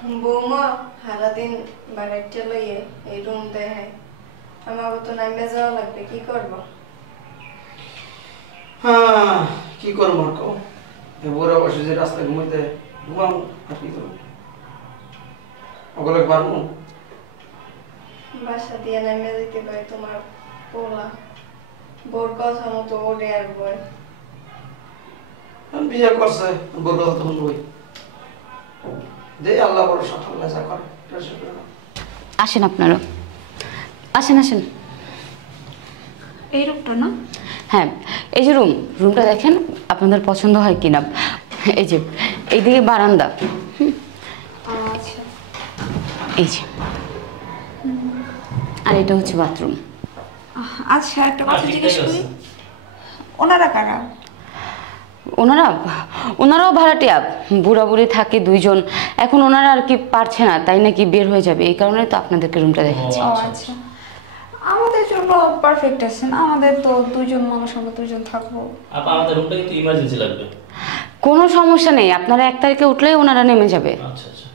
বৌমা সারাদিন বাড়িতে লইয়ে এই রুম দেয় আমার তো নামে যাওয়া লাগবে, কি করবো? হ্যাঁ কি করবো আর কও, বুড়া বসে যে রাস্তায় ঘুমাইতে ঘুমাম আর কি করবো, ওগুলো পারবো? বাসা দিয়ে নামে যেতে পারে তোমার পোলা, বোর কথা মতো ওরে আর বই বিয়ে করছে, বোর কথা তখন বই দে, আল্লাহ ভরসা, আল্লাহ যা করে। আসেন আপনারা, আসেন আসেন। এই রূপটা না? হ্যাঁ, এই যে রুমটা দেখেন আপনাদের পছন্দ হয় কিনা। এই যে এইদিকে বারান্দা, আচ্ছা এই যে, আর এটা হচ্ছে বাথরুম। আচ্ছা, একটা কথা জিজ্ঞেস করি, ওনারা কারা? ওনারাও ভাড়াটিয়া, বুড়া বুড়ি থাকে দুইজন। এখন ওনারা আর কি পারছে না, তাই নাকি বের হয়ে যাবে, এই কারণে তো আপনাদেরকে রুমটা দেখাচ্ছি। ও আচ্ছা, আমাদের জন্য পারফেক্ট আছে না, আমাদের তো দুজন মানুষ, আমরা দুজন থাকবো। আপা আমাদের রুমটা কিন্তু ইমার্জেন্সি লাগবে। কোনো সমস্যা নেই, আপনারা 1 তারিখে উঠলেই ওনারা নেমে যাবে। আচ্ছা আচ্ছা।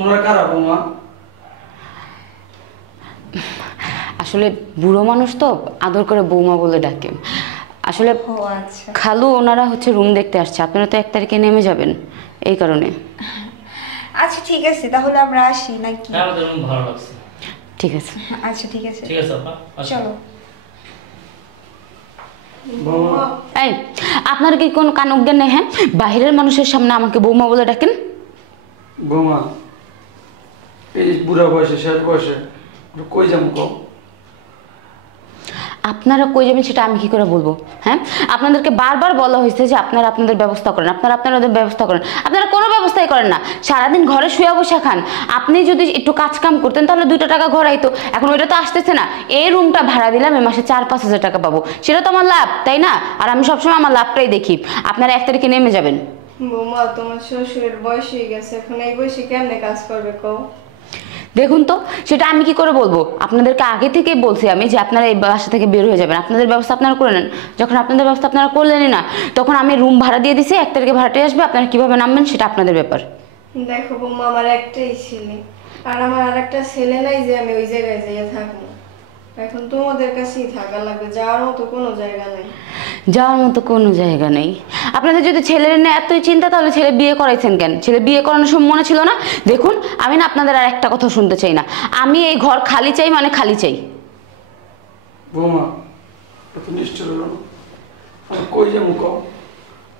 ওনারা কারা বৌমা? আসলে বুড়ো মানুষ তো আদর করে বৌমা বলে ডাকে। আসলে ও আচ্ছা, খালু ওনারা হচ্ছে রুম দেখতে আসছে, আপনারা তো 1 তারিখে নেমে যাবেন, এই কারণে। আচ্ছা ঠিক আছে, তাহলে আমরা আসি নাকি? হ্যাঁ আমাদের রুম ভালো লাগছে। ঠিক আছে, আচ্ছা ঠিক আছে, ঠিক আছে আপা, আসো। চলো। বৌমা এই আপনার কি কোনো কান অজ্ঞান নেই? হ্যাঁ, বাহিরের মানুষের সামনে আমাকে বৌমা বলে ডাকেন। বৌমা এই বুড়া বয়সে, শেষ বয়সে কই যাবো কও? আপনারা কই যাবেন সেটা আমি কি করে বলবো? হ্যাঁ, আপনাদেরকে বারবার বলা হয়েছে যে আপনারা আপনাদের ব্যবস্থা করেন, আপনাদের ব্যবস্থা করেন, আপনারা কোনো ব্যবস্থাই করেন না। সারাদিন ঘরে শুয়ে বসে খান। আপনি যদি একটু কাজ কাম করতেন তাহলে 2টা টাকা ঘর আইতো। এখন ওইটা তো আসতেছে না। এই রুমটা ভাড়া দিলাম, এই মাসে 4-5 হাজার টাকা পাবো, সেটা তো আমার লাভ, তাই না? আর আমি সবসময় আমার লাভটাই দেখি। আপনারা 1 তারিখে নেমে যাবেন। বৌমা তোমার শ্বশুরের বয়স হয়ে গেছে, এখন এই বয়সে কেমনে কাজ করবে কও? দেখুন তো, সেটা আমি কি করে বলবো? আপনাদেরকে আগে থেকে বলছি আমি যে আপনারা এই বাসা থেকে বের হয়ে যাবেন, আপনাদের ব্যবস্থা আপনারা করে নেন। যখন আপনাদের ব্যবস্থা আপনারা করলেনই না, তখন আমি রুম ভাড়া দিয়ে দিছি, 1 তারিখে ভাড়াটি আসবে, আপনারা কিভাবে নামবেন সেটা আপনাদের ব্যাপার। দেখো বৌমা, আমার একটাই ছেলে, আর আমার আর একটা ছেলে নাই যে আমি ওই জায়গায় যাইয়া থাকবো। এখন তোমাদের কাছেই থাকা লাগবে, যাওয়ার মতো কোনো জায়গা নেই। যাওয়ার মতো কোনো জায়গা নেই। আপনাদের যদি ছেলের নিয়ে এতই চিন্তা, তাহলে ছেলে বিয়ে করাইছেন কেন? ছেলে বিয়ে করানোর সময় মনে ছিল না? দেখুন, আমি না আপনাদের আর একটা কথা শুনতে চাই না। আমি এই ঘর খালি চাই, মানে খালি চাই। বৌমা এত নিষ্ঠুর হলো না, আমি কই যাবো কও?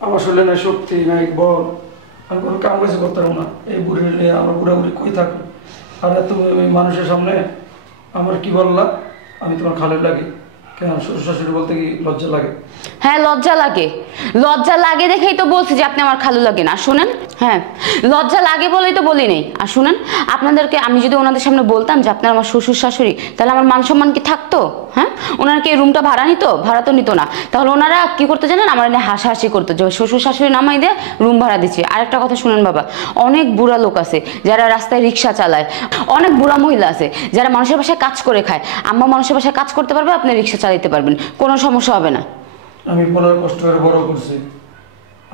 আমার শরীরে নাই শক্তি, নাই বল, আমি কোনো কাম কাজ করতে পারবো না। এই বুড়ি নিয়ে আমার বুড়াবুড়ি কই থাকবো? আর এত মানুষের সামনে আমার কি বললাম? আমি তোমার খালের লাগি কেন? শ্বশুর শাশুড়ি বলতে কি লজ্জা লাগে? হ্যাঁ, লজ্জা লাগে। লজ্জা লাগে দেখেই তো বলছি যে আপনি আমার খালু লাগেন। আর শুনেন, হ্যাঁ, লজ্জা লাগে বলেই তো বলি নেই। আর শুনেন, আপনাদেরকে আমি যদি ওনাদের সামনে বলতাম যে আপনার আমার শ্বশুর শাশুড়ি, তাহলে আমার মান সম্মান কি থাকতো? হ্যাঁ, ওনারা কি এই রুমটা ভাড়া নিত? ভাড়া তো নিত না। তাহলে ওনারা কি করতে জানেন? আমার এনে হাসাহাসি করতো যে শ্বশুর শাশুড়ি নামাই দিয়ে রুম ভাড়া দিচ্ছে। আরেকটা কথা শুনেন বাবা, অনেক বুড়া লোক আছে যারা রাস্তায় রিক্সা চালায়, অনেক বুড়া মহিলা আছে যারা মানুষের বাসায় কাজ করে খায়। আম্মা মানুষের বাসায় কাজ করতে পারবে, আপনি রিক্সা চালাতে পারবেন, কোনো সমস্যা হবে না। আমি পোলার কষ্ট করে বড় করছি,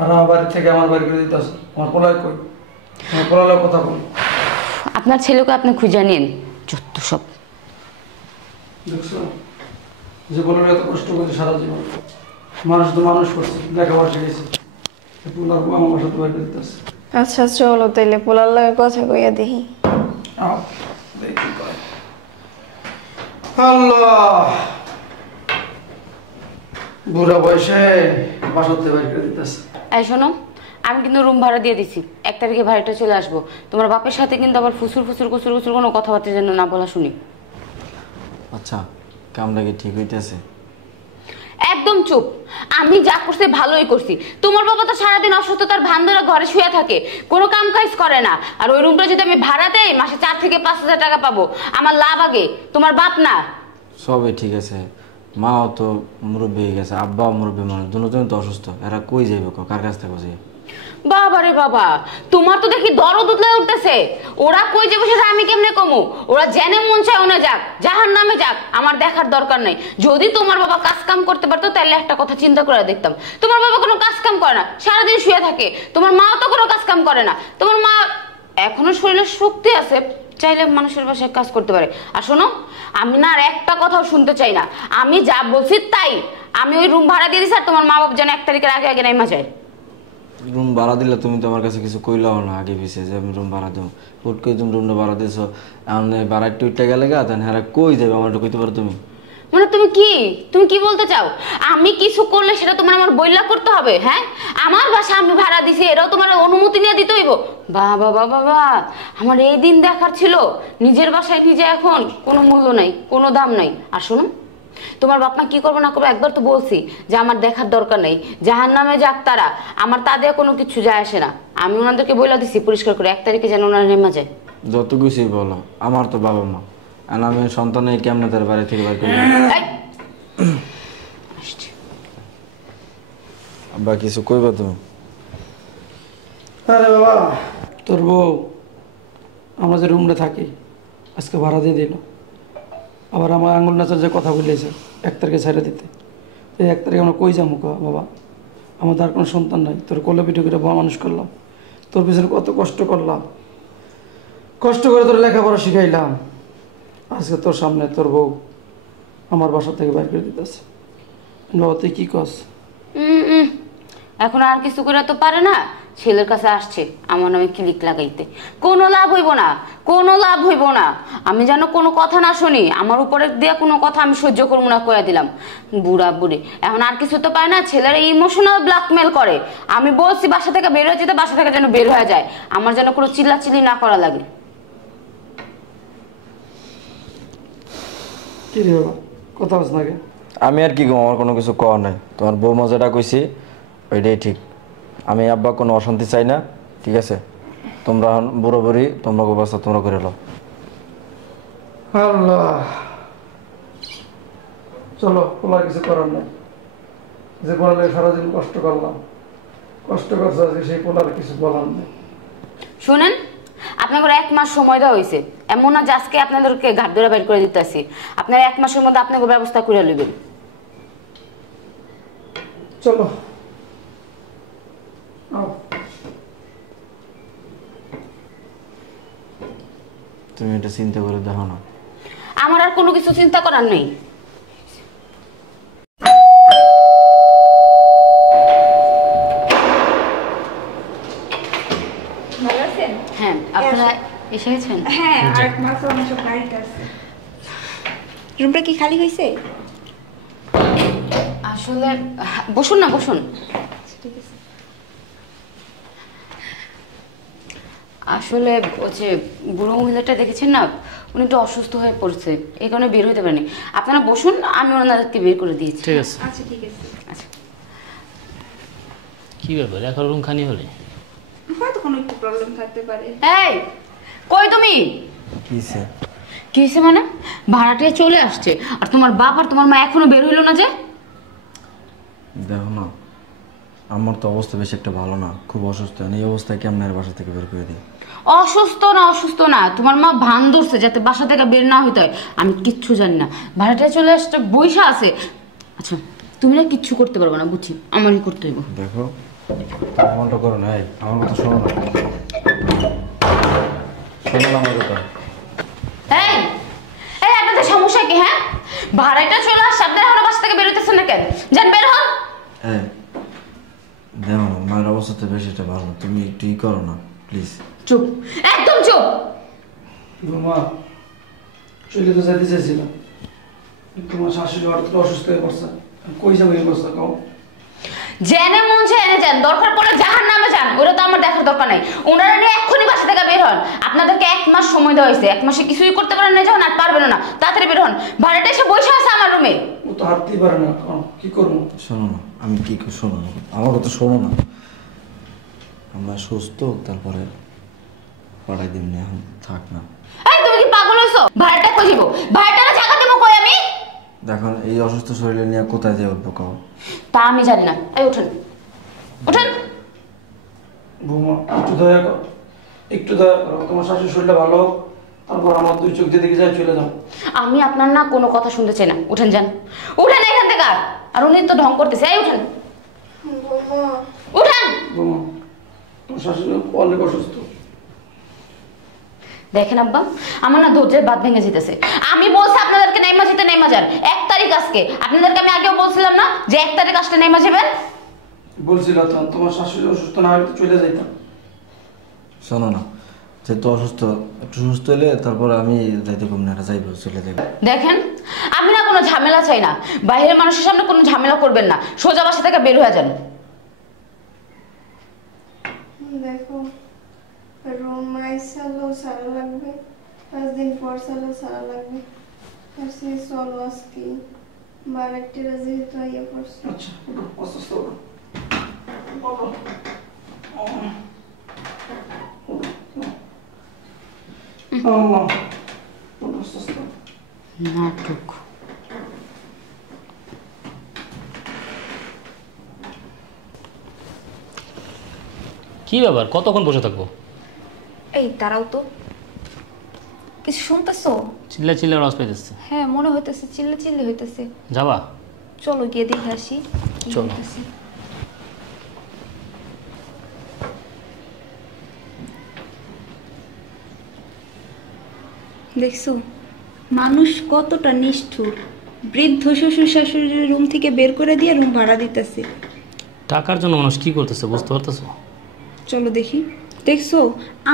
আর আমার বাড়ি থেকে আমার বাড়ি করে দিতে আসি। আমার পোলায় কই? আমার পোলার কথা বল। আপনার ছেলেকে আপনি খুঁজে নিন, যত সব। দেখছো যে পোলার এত কষ্ট করছে সারা জীবন, মানুষ তো মানুষ করছে, লেখাপড়া শিখেছে, পোলার আমার বাসাতে বাড়ি করে দিতে আসি। আচ্ছা চলো তাইলে পোলার লাগে কথা কইয়া দেখি। আও, দেখি কি করে। আল্লাহ, বুড়া বয়সে বাসাতে বাড়ি করে দিতে আসি। এই শোনো, আমি কিন্তু রুম ভাড়া দিয়ে দিছি, 1 তারিখে ভাড়াটা চলে আসবো। তোমার বাপের সাথে কিন্তু আবার ফুসুর ফুসুর কুসুর কুসুর কোনো কথাবার্তা যেন না বলা শুনি। আচ্ছা, কামটা কি ঠিক হইতেছে? একদম চুপ। আমি যা করছি ভালোই করছি। তোমার বাবা তো সারাদিন অসুস্থতার ভান ধরে ঘরে শুয়ে থাকে, কোনো কাম কাজ করে না। আর ওই রুমটা যদি আমি ভাড়া দেই, মাসে 4 থেকে 5 হাজার টাকা পাবো। আমার লাভ আগে, তোমার বাপ না। সবই ঠিক আছে, মাও তো মুরব্বী হয়ে গেছে, আব্বাও মুরব্বী মানুষ, দুজন তো অসুস্থ। এরা কই যাইবে? কার কাছ থেকে যাই? বাবা রে বাবা, তোমার তো দেখি দরদ উতলে উঠতেছে। ওরা কই যাবে সেটা আমি কেমনে কমু? ওরা জেনে মন চায় ওনা যাক, জাহান্নামে যাক, আমার দেখার দরকার নাই। যদি তোমার বাবা কাজ কাম করতে পারতো, তাহলে একটা কথা চিন্তা করে দেখতাম। তোমার বাবা কোনো কাজ কাম করে না, সারাদিন শুয়ে থাকে। তোমার মাও তো কোনো কাজ কাম করে না। তোমার মা এখনো শরীরে শক্তি আছে, চাইলে মানুষের বাসায় কাজ করতে পারে। আর শোনো, আমি না আর একটা কথাও শুনতে চাই না, আমি যা বলছি তাই। আমি ওই রুম ভাড়া দিয়ে দিছি, আর তোমার মা বাবা যেন 1 তারিখের আগে আগে নাইমা যায়। রুম ভাড়া দিলে তুমি তো আমার কাছে কিছু কইলাও না আগে পিছিয়ে যে আমি রুম ভাড়া দেবো। হুট করে তুমি রুমটা ভাড়া দিয়েছো, এখন ভাড়া একটু উঠতে গেলে গা তাহলে হ্যাঁ কই যাবে আমার একটু কইতে পারো তুমি? মানে তুমি কি বলতে চাও? আমি কিছু করলে সেটা তোমার আমার বইলা করতে হবে? হ্যাঁ, আমার বাসা আমি ভাড়া দিছি, এটাও তোমার অনুমতি নিয়ে দিতে হইব? বাবা বাবা বাবা, আমার এই দিন দেখার ছিল। নিজের বাসায় নিজে এখন কোনো মূল্য নাই, কোনো দাম নাই। আর শোনো, তোমার বাপ মা কি করবো না করবো একবার তো বলছি যে আমার দেখার দরকার নেই, জাহান্নামে যাক তারা, আমার তাদের কোনো কিছু যায় আসে না। আমি ওনাদেরকে বইলা দিছি পরিষ্কার করে 1 তারিখে যেন ওনারা নেমা যায়। যত কিছুই বলো, আমার তো বাবা মা, আর আমি সন্তান কেমনে তার বাড়ি থেকে বাইর করে আব্বা কিছু কইবা তুমি? আরে বাবা, তোর বউ আমরা যে রুমটা থাকি আজকে ভাড়া দিয়ে দিল, আবার আমার আঙুল নাচার যে কথা বলেছে 1 তারিখে ছেড়ে দিতে। এই 1 তারিখে আমরা কই যাবো বাবা? আমাদের আর কোনো সন্তান নাই, তোর কোলে পিঠে করে বড় মানুষ করলাম, তোর পিছনে কত কষ্ট করলাম, কষ্ট করে তোর লেখাপড়া শিখাইলাম, আজকে তোর সামনে তোর বউ আমার বাসা থেকে বাইর করে দিতেছে। বাবা তুই কি কস? এখন আর কিছু করে তো পারে না, ছেলের কাছে আসছে আমার নামে ক্লিক লাগাইতে। কোনো লাভ হইব না, কোনো লাভ হইব না। আমি যেন কোনো কথা না শুনি, আমার উপরে দিয়ে কোনো কথা আমি সহ্য করবো না, কয়ে দিলাম। বুড়া বুড়ি এখন আর কিছু তো পায় না, ছেলের ইমোশনাল ব্ল্যাকমেল করে। আমি বলছি বাসা থেকে বের হয়ে যেতে, বাসা থেকে যেন বের হয়ে যায়, আমার যেন কোনো চিল্লাচিল্লি না করা লাগে। কি রে বাবা, কথা বলছ না? আমি আর কি আমার কোনো কিছু কওয়ার নাই, তোমার বৌমা যেটা কইছি ওইটাই ঠিক। আমি আব্বা কোনো অশান্তি চাই না, ঠিক আছে? তোমরা বুড়ো বুড়ি, তোমরা ব্যবস্থা তোমরা করে নাও। আল্লাহ, চলো, তোমার কিছু করার নাই। যে বললে সারাদিন কষ্ট করলাম, কষ্ট করছে আজকে, সেই পোলার কিছু বলার নেই। শুনেন, আপনাদের 1 মাস সময় দেওয়া হয়েছে, এমন না যে আজকে আপনাদেরকে ঘাট ধরে বের করে দিতেছি। আপনারা 1 মাসের মধ্যে আপনাকে ব্যবস্থা করে নেবেন। চলো তুমি এটা চিন্তা করে দেখো না। আমার আর কোনো কিছু চিন্তা করার নেই। ভালো আছেন? হ্যাঁ, আপনারা এসে গেছেন? হ্যাঁ, আর মাত্র আমার সব গাড়িতে আছে। রুমটা কি খালি হয়েছে? আসলে বসুন না, বসুন। ঠিক আছে। আসলে ওই যে বুড়ো মহিলাটা দেখেছেন না, উনি একটু অসুস্থ হয়ে পড়ছে, এই কারণে বের হতে পারেনি। আপনারা বসুন, আমি ওনাদেরকে বের করে দিয়েছি। ঠিক আছে। আচ্ছা ঠিক আছে। আচ্ছা, কি ব্যাপার, এখন রুম খানি হলে? হয়তো কোনো একটু প্রবলেম থাকতে পারে। এই কই তুমি? কিসে? কিসে মানে? ভাড়াটিয়া চলে আসছে, আর তোমার বাপ আর তোমার মা এখনো বের হইলো না যে? দেখো না, আমার তো অবস্থা বেশ একটা ভালো না, খুব অসুস্থ। এই অবস্থায় কেমন বাসা থেকে বের করে দিই? অসুস্থ না, তোমার মা ভান ধরছে যাতে বাসা থেকে বের না হইতে হয়। আমি কিচ্ছু জানি না, ভাড়াটিয়া চলে আসছে, বইসা আছে। আচ্ছা, তুমি না কিচ্ছু করতে পারবে না, বুঝছি, আমারই করতে হইব। দেখো, এমনটা করো না, আমার কথা শোনো না, শোনো না আমার কথা। এই এই আপনাদের সমস্যা কি? হ্যাঁ, ভাড়াটা চলে আসছে, আপনারা এখনো বাসা থেকে বের হইতেছেন না কেন? যান বের হন। হ্যাঁ দেখো, মায়ের অবস্থা তো বেশ একটা ভালো না, তুমি একটু ই করো না প্লিজ। চুপ, একদম চুপ। বৌমা, চলে তো যেতে চাইছিলাম, তোমার শাশুড়ি হঠাৎ করে অসুস্থ হয়ে পড়ছে, কই যাবো এই অবস্থা? কও। জেনে মন চায় এনে যান, দরকার পড়লে জাহান্নামে যান, ওটা তো আমার দেখার দরকার নাই। ওনারা নিয়ে এক্ষুনি বাসা থেকে বের হন। আপনাদেরকে 1 মাস সময় দেওয়া হয়েছে, 1 মাসে কিছুই করতে পারেন না যখন, আর পারবেন না, তাড়াতাড়ি বের হন। ভাড়াটা এসে বসে আছে আমার রুমে। ও তো হাঁটতেই পারে না, কি করবো? শোনো না, আমি কি শোনো না, আমার কথা শোনো না। আমরা সুস্থ, তারপরে পাঠাই দিমনি, এখন থাক না। এই তুমি কি পাগল হইছো? ভাড়াটা কই দিব? ভাড়াটা না টাকা দেবো কই আমি? দেখো, এই অসুস্থ শরীরে নিয়ে কোথায় যাই উঠবো কাও? তা আমি জানি না। এই উঠেন, উঠেন। বৌমা একটু দয়া করো, একটু দয়া করো, তোমার শাশুড়ি শরীরটা ভালো হোক, তারপর আমার 2 চোখ দিয়ে দেখে যায় চলে যাও। আমি আপনার না কোনো কথা শুনতে চাই না, উঠেন যান, উঠেন এখান থেকে। আর উনি তো ঢং করতেছে, এই উঠেন, উঠেন। বৌমা, তোমার শাশুড়ি অনেক অসুস্থ, দেখেন আব্বা, আমার না ধৈর্যের বাঁধ ভেঙে যেতেছে। আমি বলছি আপনাদেরকে নেমা যেতে, নেমা যান। 1 তারিখ আজকে। আপনাদেরকে আমি আগেও বলছিলাম না যে 1 তারিখ আসলে নেমা যাবেন? বলছিল তো তোমার শাশুড়ি অসুস্থ না হলে তো চলে যাইতাম। শোনো না, যেহেতু অসুস্থ, একটু সুস্থ হলে তারপর আমি যাইতে পারবো না, যাইব, চলে যাইব। দেখেন, আমি না কোনো ঝামেলা চাই না। বাইরের মানুষের সামনে কোনো ঝামেলা করবেন না, সোজা বাসা থেকে বের হয়ে যান। দেখো, রুম আইসালো সারা লাগবে, 5 দিন পর সারা লাগবে। আর সে চলো আজকে বারেকটিরা যেহেতু আইয়া পড়ছে। আচ্ছা, ওঠো, অসুস্থ ওঠো। ওঠো। আল্লাহ, ওঠো, অসুস্থ। নাটক। কি ব্যাপার, কতক্ষণ বসে থাকবো? এই দাঁড়াও তো, কিছু শুনতেছো? চিল্লা চিল্লা আওয়াজ পাইতেছে। হ্যাঁ, মনে হইতেছে চিল্লা চিল্লি হইতেছে। যাবা? চলো গিয়ে দেখে আসি কি চলো। হইতেছে। দেখছো মানুষ কতটা নিষ্ঠুর, বৃদ্ধ শ্বশুর শাশুড়ির রুম থেকে বের করে দিয়ে রুম ভাড়া দিতেছে। টাকার জন্য মানুষ কি করতেছে বুঝতে পারতেছো? চলো দেখি। দেখছো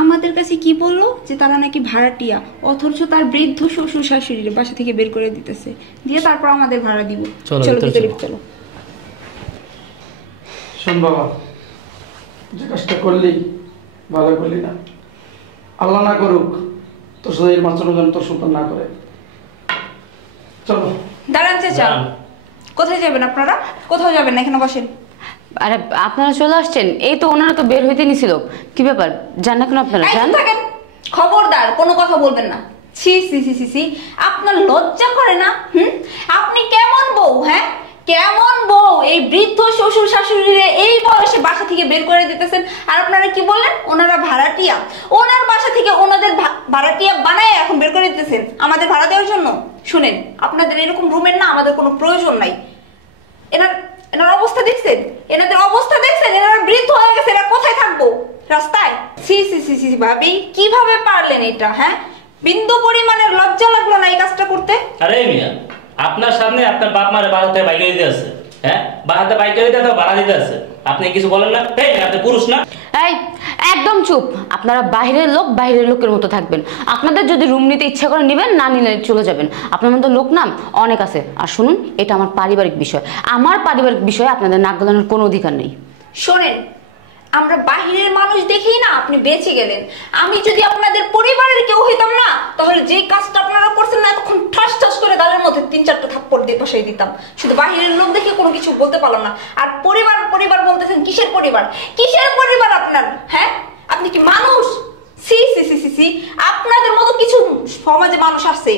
আমাদের কাছে কি বললো যে তারা নাকি ভাড়াটিয়া, অথচ তার বৃদ্ধ শ্বশুর শাশুড়ির বাসা থেকে বের করে দিতেছে, দিয়ে তারপর আমাদের ভাড়া দিব। চলো, চলো ভিতরে ভিতরে চলো। চলো। শোন বাবা, যে কাজটা করলি ভালো করলি না। আল্লাহ না করুক তোর সাথে এর মাত্র যেন তোর সন্তান না করে। চলো। দাঁড়ান চাচা, কোথায় যাবেন আপনারা? কোথাও যাবেন না, এখানে বসেন। আরে আপনারা চলে আসছেন? এই তো ওনারা তো বের হইতে নিছিল। কি ব্যাপার, জান না কেন আপনারা? এই জান। থাকেন, খবরদার কোনো কথা বলবেন না। ছি ছি ছি ছি ছি, আপনার লজ্জা করে না? আপনি কেমন বউ? হ্যাঁ, কেমন বউ? এই বৃদ্ধ শ্বশুর শাশুড়িরে এই বয়সে বাসা থেকে বের করে দিতেছেন, আর আপনারা কি বললেন ওনারা ভাড়াটিয়া? ওনার বাসা থেকে ওনাদের ভাড়াটিয়া বানায় এখন বের করে দিতেছেন আমাদের ভাড়া দেওয়ার জন্য? শুনেন, আপনাদের এরকম রুমের না আমাদের কোনো প্রয়োজন নাই। এনার অবস্থা দেখছেন? এনাদের অবস্থা দেখছেন? এনারা বৃদ্ধ হয়ে গেছে, এরা কোথায় থাকবো? রাস্তায়? সি সি সি সি ভাবি, কিভাবে পারলেন এটা? হ্যাঁ, বিন্দু পরিমাণের লজ্জা লাগলো না এই কাজটা করতে? আরে মিয়া, আপনার সামনে আপনার বাপ মারে বাড়াতে বাইকে দিতে আছে। হ্যাঁ, বাড়াতে বাইকে দিতে আছে, ভাড়া দিতে আছে। আপনি কিছু বলেন না? এই আপনি পুরুষ না? এই একদম চুপ। আপনারা বাইরের লোক, বাইরের লোকের মতো থাকবেন। আপনাদের যদি রুম নিতে ইচ্ছা করে নেবেন, না নিলে চলে যাবেন। আপনার মতো লোক নাম অনেক আছে। আর শুনুন, এটা আমার পারিবারিক বিষয়। আমার পারিবারিক বিষয়ে আপনাদের নাক গলানোর কোনো অধিকার নেই। শোনেন, আমরা বাহিরের মানুষ দেখেই না আপনি বেঁচে গেলেন। আমি যদি আপনাদের পরিবারের কেউ হইতাম না, তাহলে যে কাজটা আপনারা করছেন না, এতক্ষণ ঠাস ঠাস করে গালের মধ্যে 3-4টা থাপ্পড় দিয়ে বসাই দিতাম। শুধু বাহিরের লোক দেখে কোনো কিছু বলতে পারলাম না। আর পরিবার পরিবার বলতেছেন, কিসের পরিবার? কিসের পরিবার আপনার? হ্যাঁ, আপনি কি মানুষ? সি সি সি সি সি, আপনাদের মতো কিছু সমাজে মানুষ আছে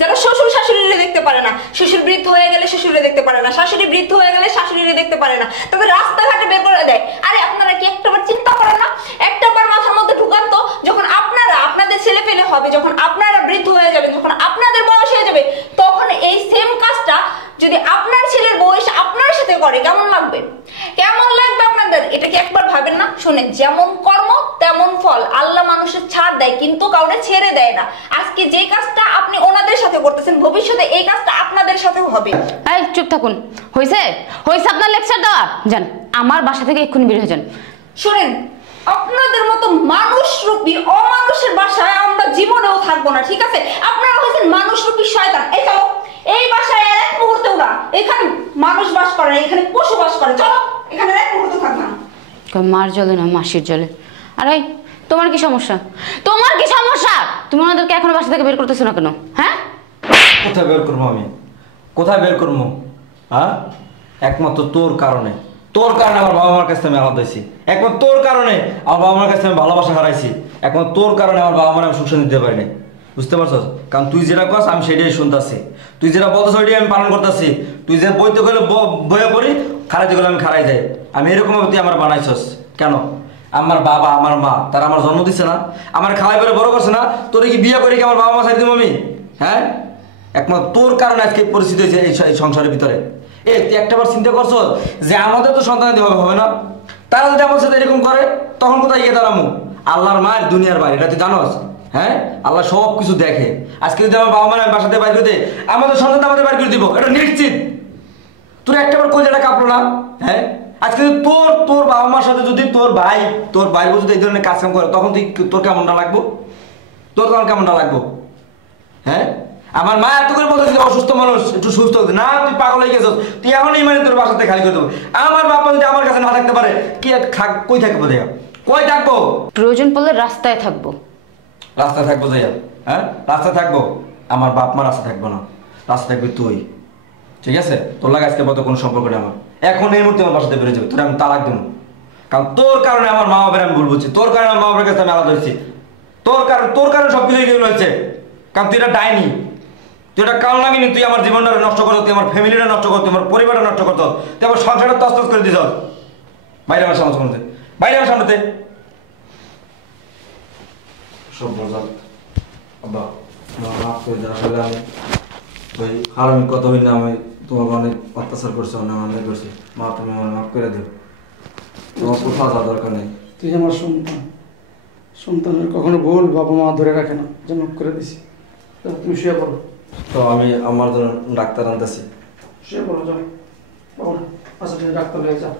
যারা শ্বশুর শাশুড়িরে দেখতে পারে না। শ্বশুর বৃদ্ধ হয়ে গেলে শ্বশুরে দেখতে পারে না, শাশুড়ি বৃদ্ধ হয়ে গেলে শাশুড়িরে দেখতে পারে না, তবে রাস্তাঘাটে বের করে দেয়। আরে আপনারা কি একটাবার চিন্তা করেন না? একটাবার মাথার মধ্যে ঢুকান তো, যখন আপনারা আপনাদের ছেলে পেলে হবে, যখন আপনারা বৃদ্ধ হয়ে যাবেন, যখন আপনাদের বয়স হয়ে যাবে, তখন এই সেম কাজটা যদি আপনার ছেলের বয়স আপনার সাথে করে, কেমন লাগবে? কেমন লাগবে আপনাদের? এটা কি একবার ভাবেন না? শুনেন, যেমন কর্ম তেমন ফল। আল্লাহ মানুষের ছাড় দেয় কিন্তু কাউরে ছেড়ে দেয় না। আজকে যে কাজটা আপনি ওনাদের সাথে করতেছেন, ভবিষ্যতে এই কাজটা আপনাদের সাথেও হবে। এই চুপ থাকুন। হয়েছে হয়েছে আপনার লেকচার দেওয়া। যান, আমার বাসা থেকে এক্ষুনি বের হয়ে যান। শুনেন, আপনাদের মতো মানুষরূপী অমানুষের বাসায় আমরা জীবনেও থাকবো না, ঠিক আছে? আপনারা হয়েছেন মানুষরূপী শয়তান। এই চলো, এই বাসায় আর এক মুহূর্তে ওরা, এখানে মানুষ বাস করে না, এখানে পশু বাস করে। চলো, এখানে এক মুহূর্তে থাকবে না। মার জলে না মাসির জলে। আরে তোমার কি সমস্যা? তোমার কি সমস্যা? তুমি ওনাদেরকে এখনো বাসা থেকে বের করতেছো না কেন? হ্যাঁ, কোথায় বের করবো আমি? কোথায় বের করবো? হ্যাঁ, একমাত্র তোর কারণে। তোর কারণে আমার বাবা মার কাছে আমি আলাদা হয়েছি। একমাত্র তোর কারণে আমার বাবা মার কাছে আমি ভালোবাসা হারাইছি। একমাত্র তোর কারণে আমার বাবা মার আমি সুখ দিতে পারিনি। বুঝতে পারছস? কারণ তুই যেটা কস আমি সেটাই শুনতেছি, তুই যেটা বলতেছ ওইটাই আমি পালন করতেছি। তুই যে বইতে গেলে বইয়ে পড়ি, খারাইতে গেলে আমি খারাই যাই। আমি এরকম তুই আমার বানাইছস কেন? আমার বাবা আমার মা তারা আমার জন্ম দিচ্ছে না, আমার খাওয়াই করে বড় করছে না? তোর কি বিয়ে করে কি আমার বাবা মা ছাড়ি দিব আমি? হ্যাঁ, একমাত্র তোর কারণে আজকে পরিস্থিতি হয়েছে এই সংসারের ভিতরে। তুই একটাবার চিন্তা করছো যে আমাদের তো সন্তান দিতে হবে না? তারা যদি আমার সাথে এরকম করে তখন কোথায় গিয়ে দাঁড়ামু? আল্লাহর মায়ের দুনিয়ার বাইরে, এটা তুই জানোস? হ্যাঁ আল্লাহ সব কিছু দেখে। আজকে যদি আমার বাবা মা বাসাতে বাইর করে দেয়, আমাদের সন্তান আমাদের বাইর করে দিব, এটা নিশ্চিত। তোর একটাবার কলজাটা কাঁপলো না? হ্যাঁ আজকে যদি তোর বাবা মার সাথে যদি তোর ভাই যদি এই ধরনের কাজ কাম করে, তখন তোর কেমনটা লাগবো? তোর তখন কেমনটা লাগবো? হ্যাঁ আমার মা এত করে বলতেছিল অসুস্থ মানুষ একটু সুস্থ হতে, না তুই পাগল হয়ে গেছিস, তুই এখনই মানে তোর বাসাতে খালি করে দেবো। আমার বাবা যদি আমার কাছে না থাকতে পারে, কি কই থাকবো যাইয়া? কই থাকবো? প্রয়োজন পড়লে রাস্তায় থাকবো। রাস্তায় থাকবো যাইয়া? হ্যাঁ রাস্তায় থাকবো। আমার বাপ মা রাস্তা থাকবো না, রাস্তা থাকবি তুই। ঠিক আছে? তোর লাগে আজকে মতো কোনো সম্পর্ক নেই আমার। এখন এই মুহূর্তে আমার বাসাতে বেরো যাবে, তোর আমি তালাক দেবো। কারণ তোর কারণে আমার মা বাবার আমি ভুল বুঝছি, তোর কারণে আমার মা বাবার কাছে আমি আলাদা হয়েছি, তোর কারণে সব কিছু এগুলো হয়েছে। কারণ তুই এটা ডাইনি, তুই এটা কারণ লাগিনি, তুই আমার জীবনটা নষ্ট করতো, তুই আমার ফ্যামিলিটা নষ্ট করতো, আমার পরিবারটা নষ্ট করতো, তুই আমার সংসারটা তস্তস করে দিস। বাইরে আমার সামনে, বাইরে আমার সামনেতে সব মজা। আব্বা মাফ করে দেওয়া, আসলে আমি ওই হারামি কথা বলি না, আমি তোমাকে অনেক অত্যাচার করছি, অনেক করছি। মা তুমি আমার মাফ করে দিও, তোমার কোথাও যাওয়ার দরকার নেই। তুই আমার সন্তানের কখনো ভুল বাবা মা ধরে রাখে না, যে মাফ করে দিছি। তুমি শুয়ে পড়ো। তো আমি আমার জন্য ডাক্তার আনতেছি। শুয়ে পড়ো, যাও বাবা। আচ্ছা ঠিক আছে, ডাক্তার হয়ে যা।